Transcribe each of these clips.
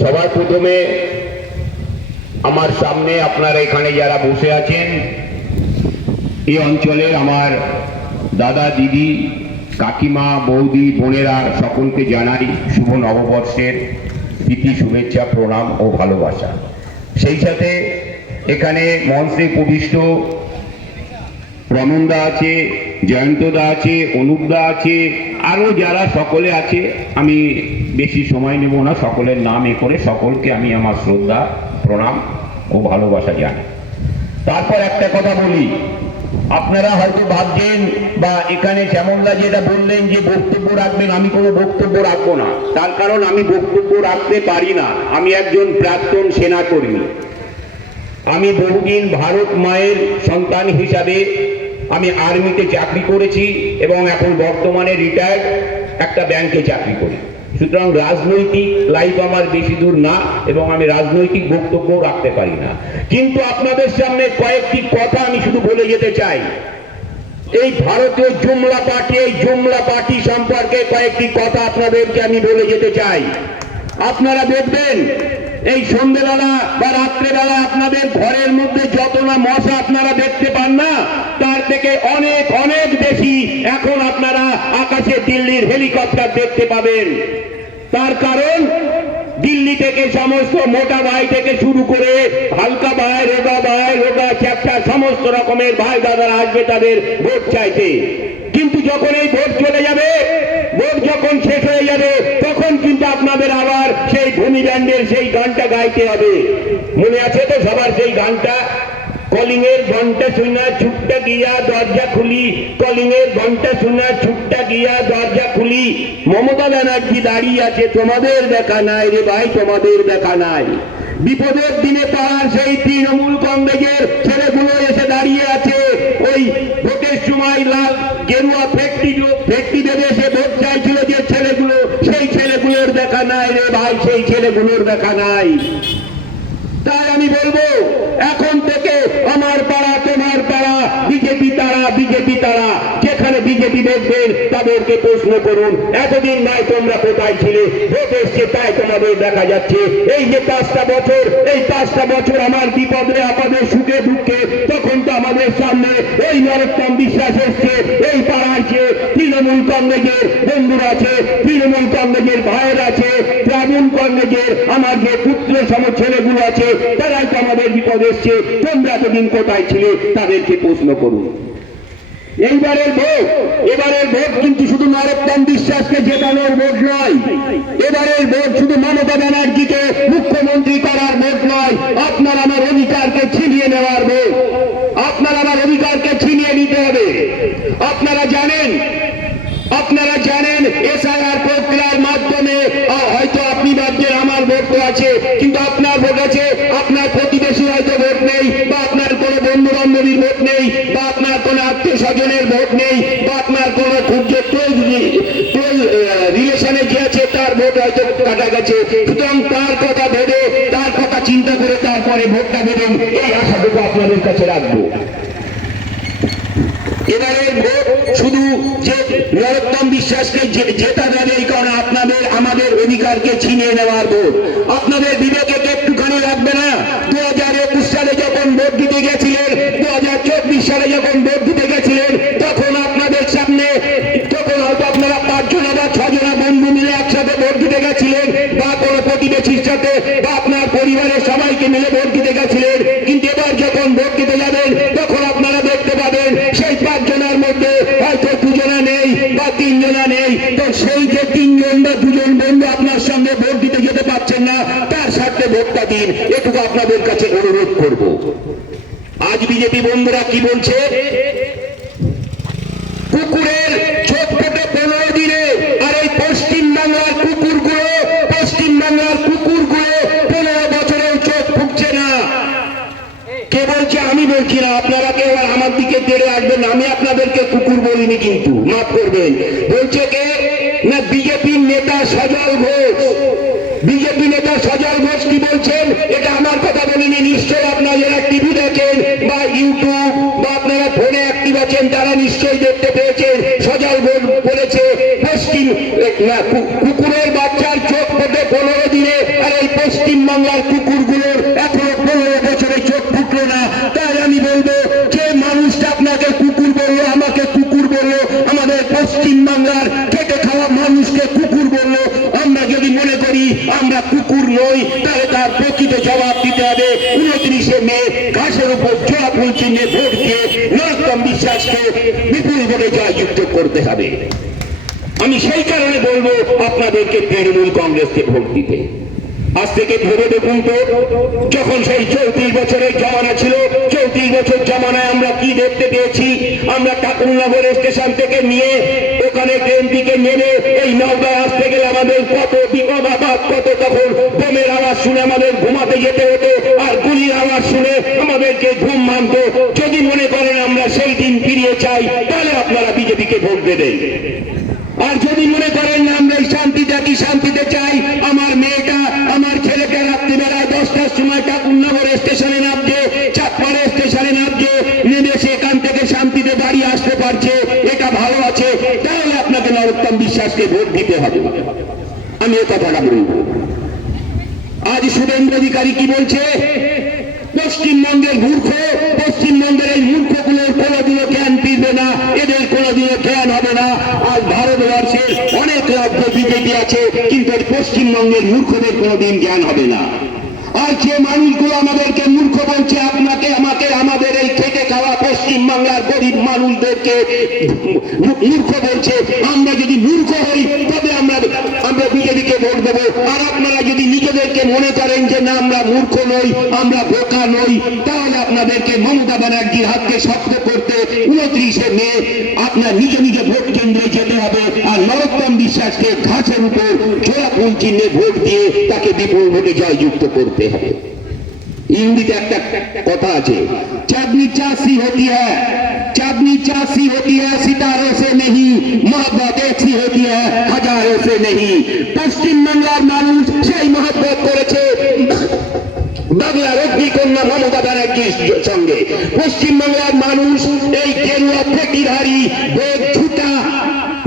সবার প্রথমে আমার সামনে আপনারা এখানে যারা বসে আছেন, এই অঞ্চলের আমার দাদা, দিদি, কাকিমা, বৌদি, বোনেরা সকলকে জানাই শুভ নববর্ষের প্রীতি, শুভেচ্ছা, প্রণাম ও ভালোবাসা। সেই সাথে এখানে মঞ্চে উপবিষ্ট রমনদা আছে, জয়ন্তদা আছে, অনুপদা আছে, আরও যারা সকলে আছে, আমি বেশি সময় নেব না, সকলের নাম করে সকলকে আমি আমার শ্রদ্ধা, প্রণাম ও ভালোবাসা জানাই। তারপর একটা কথা বলি, আপনারা হয়তো ভাবছেন বা এখানে শ্যামলদা যেটা বললেন যে বক্তব্য রাখবেন, আমি কোনো বক্তব্য রাখবো না। তার কারণ আমি বক্তব্য রাখতে পারি না। আমি একজন প্রাক্তন সেনাকর্মী। আমি বহুদিন ভারত মায়ের সন্তান হিসাবে আমি আর্মিতে চাকরি করেছি এবং এখন বর্তমানে রিটায়ার্ড একটা ব্যাংকে চাকরি করি। সুতরাং রাজনৈতিক লাইফ আমার বেশি দূর না এবং আমি রাজনৈতিক বক্তব্য রাখতে পারি না। কিন্তু আপনাদের সামনে কয়েকটি কথা আমি শুধু বলে যেতে চাই। এই ভারতীয় জুমলা পার্টি, এই জুমলা পার্টি সম্পর্কে কয়েকটি কথা আপনাদেরকে আমি বলে যেতে চাই। আপনারা দেখবেন এই সন্ধ্যেবেলা বা রাত্রেবেলা আপনাদের ঘরের মধ্যে যত না মশা আপনারা দেখতে পান না, তার থেকে অনেক অনেক বেশি এখন আপনারা আকাশে দিল্লির হেলিকপ্টার দেখতে পাবেন। তার কারণ দিল্লি থেকে সমস্ত মোটা ভাই থেকে শুরু করে হালকা ভাই, রোগা চ্যাপ্টা সমস্ত রকমের ভাই দাদারা আসবে তাদের ভোট চাইতে। কিন্তু যখন এই ভোট চলে যাবে, ভোট যখন শেষ হয়ে যাবে, তখন কিন্তু আপনাদের আবার সেই ভূমি ব্যান্ডের সেই গানটা গাইতে হবে। মনে আছে তো সবার সেই গানটা? কলিং এর ঘন্টা শুনা ছুটটা গিয়া দরজা খুলি, কলিং এর ঘন্টা শুনা ছুটটা গিয়া দরজা খুলি, মমতা ব্যানার্জি দাঁড়িয়ে আছে, তোমাদের দেখা নাই রে ভাই, তোমাদের দেখা নাই। বিপদের দিনে পাড়ার সেই তৃণমূল কংগ্রেসের ছেলেগুলো এসে দাঁড়িয়ে আছে, ওই ভোটের সময় লাল গেরুয়া ফ্যাক্টরি দেবে এসে ভোট চাইছিল যে ছেলেগুলো, সেই ছেলেগুলোর দেখা নাই রে ভাই, সেই ছেলেগুলোর দেখা নাই। তাই আমি বলবো, এখন থেকে আমার পাড়া তোমার পাড়া, বিজেপি তারা, বিজেপি তারা, যেখানে বিজেপি দেখবেন তাদেরকে প্রশ্ন করুন, এতদিন নয় তোমরা কোথায় ছিলে? ভোট এসছে তাই তোমাদের দেখা যাচ্ছে। এই যে 5টা বছর, এই 5টা বছর আমার বিপদে আপদে সুখে দুঃখে, তখন তো আমাদের সামনে এই নরোত্তম বিশ্বাস এসছে, এই পাড়ার যে তৃণমূল কংগ্রেসের বন্ধুরা আছে, তৃণমূল কংগ্রেসের ভাইয়ের আছে, তৃণমূল কংগ্রেসের আমার যে পুত্র সম ছেলেগুলো আছে, তারাই তো আমাদের বিপদ এসছে। তোমরা এতদিন কোথায় ছিলে? তাদেরকে প্রশ্ন করুন। এবারের ভোট কিন্তু শুধু নরোত্তম বিশ্বাসকে জেতানোর ভোট নয়, এবারের ভোট শুধু মমতা ব্যানার্জিকে মুখ্যমন্ত্রী করার ভোট নয়, আপনার আমার অধিকারকে ছিনিয়ে নেওয়ার ভোট। আপনার আমার অধিকারকে ছিনিয়ে নিতে হবে। আপনারা জানেন এসআইআর প্রক্রিয়ার মাধ্যমে হয়তো আপনি ভাবছেন আমার ভোট আছে, কিন্তু আপনার ভোট আছে, আপনার প্রতিবেশী হয়তো ভোট নেই, বা আপনার কোনো বন্ধু বান্ধবীর ভোট নেই, বা আপনার কোনো আত্মীয় স্বজনের ভোট নেই, বা আপনার কোনো খুব যে রিলেশনে যে আছে তার ভোট হয়তো কাটা গেছে। সুতরাং তার কথা ভেবে, তার কথা চিন্তা করে তারপরে ভোটটা দেবেন, এই আশাটুকু আপনাদের কাছে রাখবো। এবারে ভোট শুধু যে নরোত্তম বিশ্বাসকে জেতা যাবে এই কারণে আপনাদের আমাদের অধিকারকে ছিনিয়ে নেওয়ার ভোট। আপনাদের বিবেকে একটুখানি লাগবে না? 2021 সালে যখন ভোট দিতে গেছিলেন, 2024 সালে যখন ভোট দিতে গেছিলেন, তখন আপনাদের সামনে, তখন হয়তো আপনারা 5 জনা বা 6 জনা বন্ধু মিলে একসাথে ভোট দিতে গেছিলেন, বা কোনো প্রতিবেশীর সাথে বা আপনার পরিবারের সবাইকে মিলে ভোট দিতে গেছিলেন। কিন্তু এবার যখন ভোট দিতে যাবেন, তখন আপনারা দেখতে পাবেন সেই 5 জনের মধ্যে হয়তো 2 জনা নেই বা 3 জনা নেই। তো সেই যে 3 জন বা 2 জন বন্ধু আপনার সঙ্গে ভোট দিতে যেতে পারছেন না, তার স্বার্থে ভোটটা দিন, এটুকু আপনাদের কাছে অনুরোধ করব। আজ বিজেপি বন্ধুরা কি বলছে? কুকুরের চোখ ফেটে 15 দিনে, আর এই পশ্চিমবাংলার কুকুরগুলো 15 বছরেও চোখ ফুটছে না। কে বলছে? আমি বলছি না, আপনারা কেউ আমার দিকে তেড়ে আসবেন, আমি আপনাদেরকে কুকুর বলিনি, কিন্তু মাফ করবেন। বলছে কে? না, বিজেপির নেতা সজল ঘোষ। বিজেপি নেতা সজল ঘোষ কি বলছেন? এটা আমার কথা বলিনি, নিশ্চয় আপনারা যারা টিভি দেখেন বা ইউটিউব বা আপনারা ফোনে অ্যাক্টিভ আছেন, তারা নিশ্চয়ই দেখতে পেয়েছেন। সজল ঘোষ বলেছে কুকুরের বাচ্চার চোখ ফেটে 15 দিনে, আর এই বাংলার কুকুরগুলোর এখনো 15 বছরে চোখ ফুটলো না। তাই আমি বলবো, যে মানুষটা আপনাকে কুকুর বললো, আমাকে কুকুর বললো, আমাদের পশ্চিম বাংলার খেটে খাওয়া মানুষকে কুকুর বললো, আমরা যদি মনে করি আমরা কুকুর নই, তাহলে তার প্রকৃত জবাব দিতে হবে। 29শে মে ঘাসের উপর জোড়া ফুল চিহ্নে ভোট দিয়ে নরোত্তম বিশ্বাসকে বিপুল ভোটে জয়যুক্ত করতে হবে। আমি সেই কারণে বলবো আপনাদেরকে তৃণমূল কংগ্রেসকে ভোট দিতে। আজ থেকে ভেবে দেখুন তো, যখন সেই 34 বছরের জমানা ছিল, 34 বছর জমানায় আমরা কি দেখতে পেয়েছি? আমরা ঠাকুরনগর স্টেশন থেকে নিয়ে ওখানে ট্রেন থেকে নেমে এই নওগাঁ আসতে গেলে আমাদের কত বিপদ আপদ, কত তখন বোমের আওয়াজ শুনে আমাদের ঘুমাতে যেতে হতো, আর গুলির আওয়াজ শুনে আমাদেরকে ঘুম ভাঙতো। যদি মনে করেন আমরা সেই দিন ফিরিয়ে চাই, তাহলে আপনারা বিজেপিকে ভোট দেবেন। আর যদি মনে করেন না আমরা এই শান্তিতে চাই, আমার মেয়েটা, আমার ছেলেটা রাত্রিবেলায় 10টার সময় ঠাকুরনগর স্টেশনে নামছে, চাঁদপাড়া স্টেশনে নামছে, নেমে সেখান থেকে শান্তিতে বাড়ি আসতে পারছে, এটা ভালো আছে, তাহলে আপনাকে নরোত্তম বিশ্বাসকে ভোট দিতে হবে। আমি এ কথাটা বলব। আজ শুভেন্দু অধিকারী কি বলছে? পশ্চিমবঙ্গের মূর্খ, পশ্চিমবঙ্গের এই মূর্খগুলোর কোনোদিনও জ্ঞান ফিরবে না, এদের কোনোদিনও জ্ঞান হবে না। আজ ভারতবর্ষের অনেক রাজ্য বিজেপি আছে, কিন্তু পশ্চিমবঙ্গের মূর্খদের কোনোদিন জ্ঞান হবে না। আর যে মানুষগুলো আমাদেরকে মূর্খ বলছে, আপনাকে, আমাকে, আমাদের এই খেটে খাওয়া পশ্চিম বাংলার গরিব মানুষদেরকে মূর্খ বলছে, আমরা যদি মূর্খ হই তবে আমরা বিজেপিকে ভোট দেবো। আর আপনারা যদি নিজেদেরকে মনে করেন যে না আমরা মূর্খ নই, আমরা বোকা নই, তাহলে আপনাদেরকে মমতা ব্যানার্জির হাতকে শক্ত করতে 29শে মে আপনার নিজ নিজ ভোট কেন্দ্রে যেতে হবে, আর নরোত্তম বিশ্বাসকে ঘাসের উপর জোড়া ফুল চিহ্নে ভোট দিয়ে তাকে বিপুল ভোটে জয়যুক্ত করতে হবে। হিন্দিতে একটা কথা আছে, চাঁদনি চাষি হতি হ্যায়, চাঁদনি চাষি হতি হ্যায় সিতারো সে নেহি, মহব্বত একসি হতি হ্যায় হাজারো সে নেহি। পশ্চিম বাংলার মানুষ সেই মহব্বত করেছে বাংলার অগ্নিকন্যা মমতা ব্যানার্জির সঙ্গে। পশ্চিম বাংলার মানুষ এই গেরুয়া ফেটিধারী ঝুটা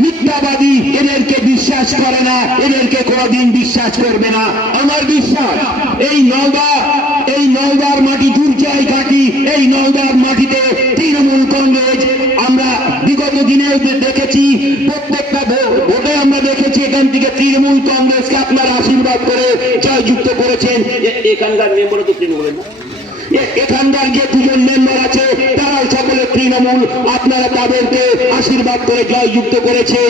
মিথ্যাবাদী এদেরকে বিশ্বাস করে না, এদেরকে কোনোদিন বিশ্বাস করবে না। আমার বিশ্বাস এই নওগাঁর মাটি দুর্জয় ঘাটি, এই নওগাঁর মাটিতে তৃণমূল কংগ্রেস আমরা বিগত দিনেও দেখেছি, প্রত্যেকটা ভোটে আমরা দেখেছি এখান থেকে তৃণমূল কংগ্রেসকে আপনারা আশীর্বাদ করে জয়যুক্ত করেছেন। এখানকার মেম্বার তো তৃণমূলের না, এখানকার যে দুজন মেম্বার আছে তারাও সকলে তৃণমূল, আপনারা তাদেরকে আশীর্বাদ করে জয়যুক্ত করেছেন।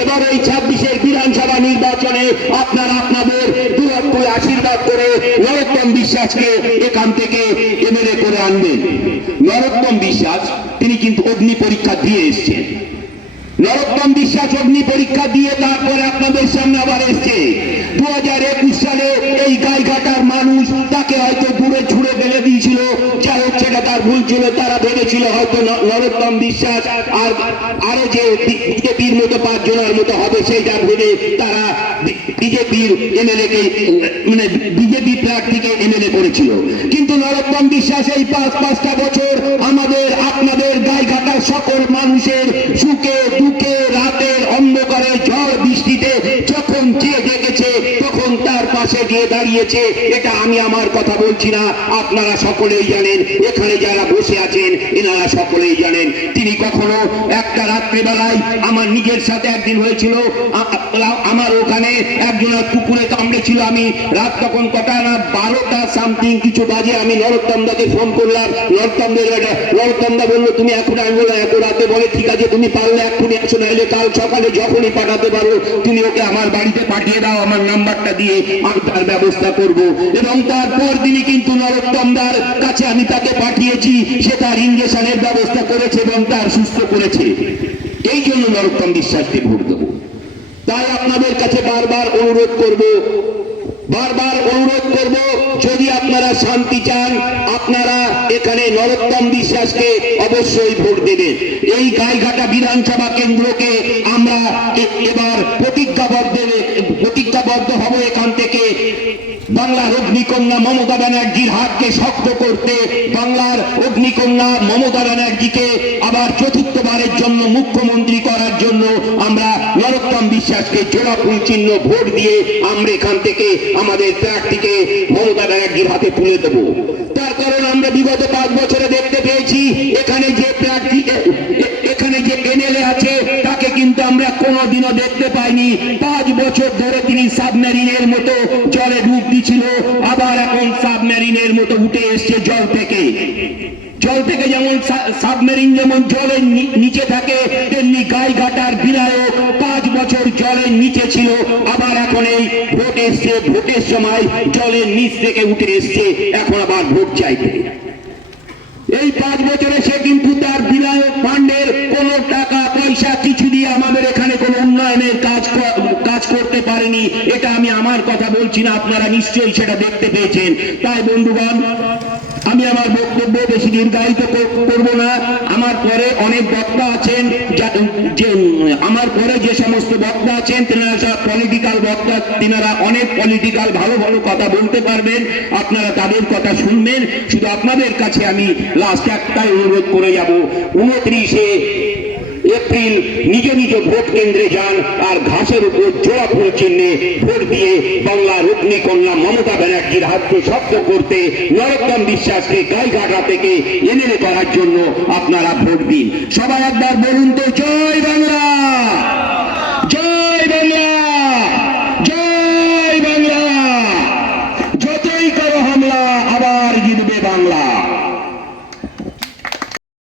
এবার এই 26-এর বিধানসভা নির্বাচনে আপনারা আপনাদের দুয়ারে আশীর্বাদ করে নরোত্তম বিশ্বাসকে এখান থেকে এমএলএ করে আনবেন। নরোত্তম বিশ্বাস তিনি কিন্তু অগ্নি পরীক্ষা দিয়ে এসছেন। নরোত্তম বিশ্বাস অগ্নি পরীক্ষা দিয়ে তারপরে আপনাদের সামনে আবার এসছে। 2021 সালে এই গাইঘাটার মানুষ তাকে হয়তো দূরে ছুড়ে ফেলে দিয়েছিল, যাই হোক সেটা তার ভুল ছিল। তারা ভেবেছিল হয়তো নরোত্তম বিশ্বাস আর আরো যে বিজেপির মতো 5 জনের মতো হবে, সেইটা ভেবে তারা বিজেপির এমএলএ কে, মানে বিজেপি প্রার্থীকে এমএলএ করেছিল। কিন্তু নরোত্তম বিশ্বাস এই 5-5টা বছর আমাদের আপনাদের গাইঘাটার সকল মানুষের সুখে দুঃখে, রাতের অন্ধকারে, ঝড় বৃষ্টিতে যখন চেয়ে ডেকেছে তখন তার পাশে গিয়ে দাঁড়িয়েছে। এটা আমি আমার কথা বলছি না, আপনারা সকলেই জানেন, এখানে যারা বসে আছেন এনারা সকলেই জানেন। তিনি কখনো একটা রাত্রিবেলায়, আমার নিজের সাথে একদিন হয়েছিল, আমার ওখানে একজনের কুকুরে কামড়েছিল। আমি রাত তখন কটা না 12টা সামথিং কিছু বাজে, আমি নরোত্তম দাকে ফোন করলাম। নরোত্তম দা বললো তুমি এখন, আমি বললাম এত রাতে? বলে ঠিক আছে তুমি পারলে এক্ষুনি একশো, নাইলে কাল সকালে যখনই পাঠাতে পারো তুমি ওকে আমার বাড়িতে পাঠিয়ে দাও, আমার নাম্বারটা দিয়ে আমি তার ব্যবস্থা করব। এবং তারপর দিনই কিন্তু নরোত্তম দার কাছে আমি তাকে পাঠিয়েছি, সে তার ইঞ্জেকশনের ব্যবস্থা করেছে এবং তার সুস্থ করেছে। এই জন্য নরোত্তম বিশ্বাসকে ভোট দেবো। তাই আপনাদের কাছে বারবার অনুরোধ করব, যদি আপনারা শান্তি চান আপনারা এখানে নরোত্তম বিশ্বাসকে অবশ্যই ভোট দেবেন। এই গাইঘাটা বিধানসভা কেন্দ্রকে আমরা এবার প্রতিজ্ঞাবদ্ধ হব এখান থেকে বাংলার অগ্নিকন্যা মমতা ব্যানার্জির হাতকে শক্ত করতে, বাংলার অগ্নিকন্যা মমতা ব্যানার্জিকে আবার চতুর্থবারের জন্য মুখ্যমন্ত্রী করার জন্য আমরা নরোত্তম বিশ্বাসকে জোড়া ফুল চিহ্ন ভোট দিয়ে আমরা এখান থেকে আমাদের প্রার্থীকে মমতা ব্যানার্জির হাতে তুলে দেব। তার কারণ আমরা বিগত 5 বছরে দেখতে পেয়েছি এখানে যে প্রার্থী, এখানে যে এমএলএ আছে তাকে কিন্তু আমরা কোনোদিনও দেখতে পাইনি। 5 বছর ধরে তিনি সাবমেরিনের মতো জলে ডুব দিছিল, আবার এখন সাবমেরিনের মতো উঠে এসছে জল থেকে। যেমন সাবমেরিন যেমন জলের নিচে থাকে, তেমনি গাইঘাটার বিধায়ক 5 বছর জলের নিচে ছিল, আবার এখন এই ভোট এসছে, ভোটের সময় জলের নিচ থেকে উঠে এসছে, এখন আবার ভোট চাইতে। এই 5 বছরে সে কিন্তু তার বিধায়ক ফান্ডের কোনো টাকা পয়সা কিছু দিয়ে আমাদের এখানে কোনো উন্নয়নের কাজ করতে পারেনি। এটা আমি আমার কথা বলছি না, আপনারা নিশ্চয়ই সেটা দেখতে পেয়েছেন। তাই বন্ধুগণ, আমি আমার বক্তব্য বেশি দীর্ঘায়িত করব না। আমার পরে অনেক বক্তা আছেন, আমার পরে যে সমস্ত বক্তা আছেন তেনারা সব পলিটিক্যাল বক্তা, তেনারা অনেক পলিটিক্যাল ভালো ভালো কথা বলতে পারবেন, আপনারা তাদের কথা শুনবেন। শুধু আপনাদের কাছে আমি লাস্ট একটাই অনুরোধ করে যাব, 29 এপ্রিল নিজ নিজ ভোট কেন্দ্রে যান আর ঘাসের উপর জোড়া ফুল চিহ্নে ভোট দিয়ে বাংলার অগ্নিকন্যা মমতা ব্যানার্জির হাতকে শক্ত করতে নরোত্তম বিশ্বাসকে গাইঘাটা থেকে এমএলএ করার জন্য আপনারা ভোট দিন। সবাই একবার বলুন তো, জয় বাংলা।